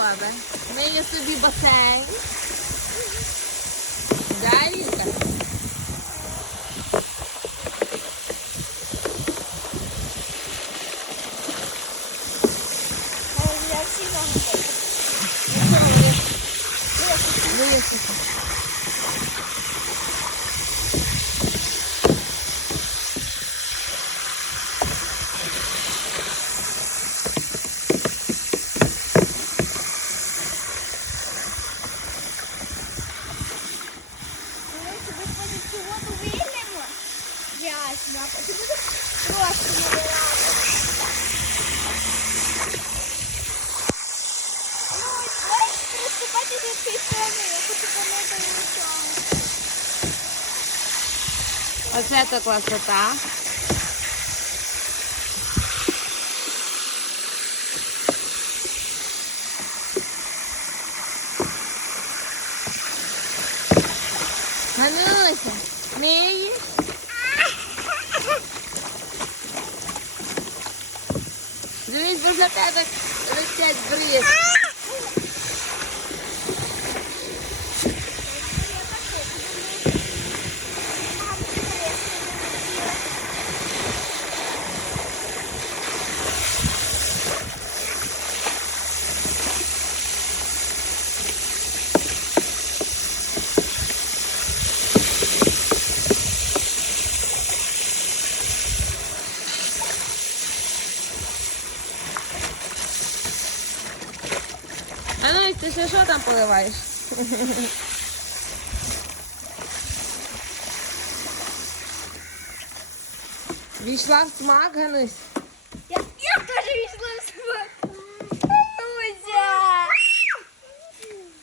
ładę. Myję sobie não é? Myję sobie. Myję sobie. Ясно. А потім буде трошки наливати. Ну, ось приступати до цієї. Я хочу помити лицо. Оце то красота. Гануся, миєш? Дивись, бо за тебе летять бризки. Ну, ти ще що там поливаєш? Війшла в смак, Ганусь. Я, я теж війшла в смак. Нуся!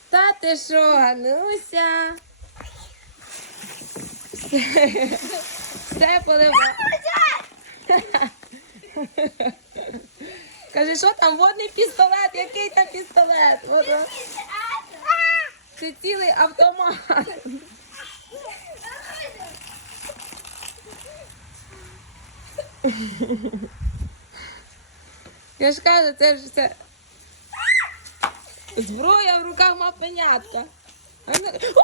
Та ти що, Гануся? Все, все поливає. Каже, що там водний пістолет? Який там пістолет? От. Це цілий автомат. Я ж кажу, це ж все. Зброя в руках мапенятка. А ну... О!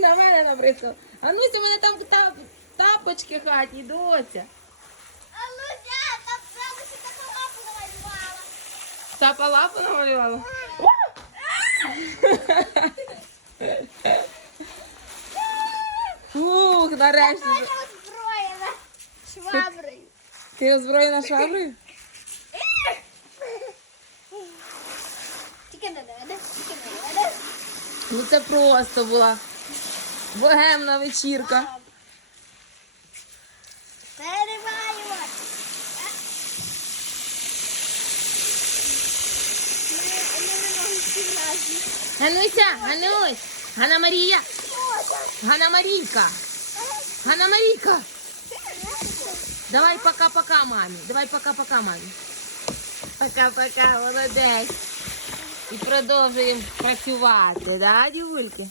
На мене набрисав. А ну мене там тап... тапочки хатні, доця. А Нуся, там бабуся таку лапу намалювала. Тапа лапу намалювала. Фух, нарешті. Таня озброєна шваброю. Ти озброєна шваброю? Тільки не тільки не надо. Ну це просто була богемна вечірка. Гануся, Ганусь, Гана Марія. Гана Марійка. Гана Марійка. Давай пока-пока, мамі. Давай пока-пока, мамі. Пока-пока, молодець. І продовжуємо працювати, да, дівульки?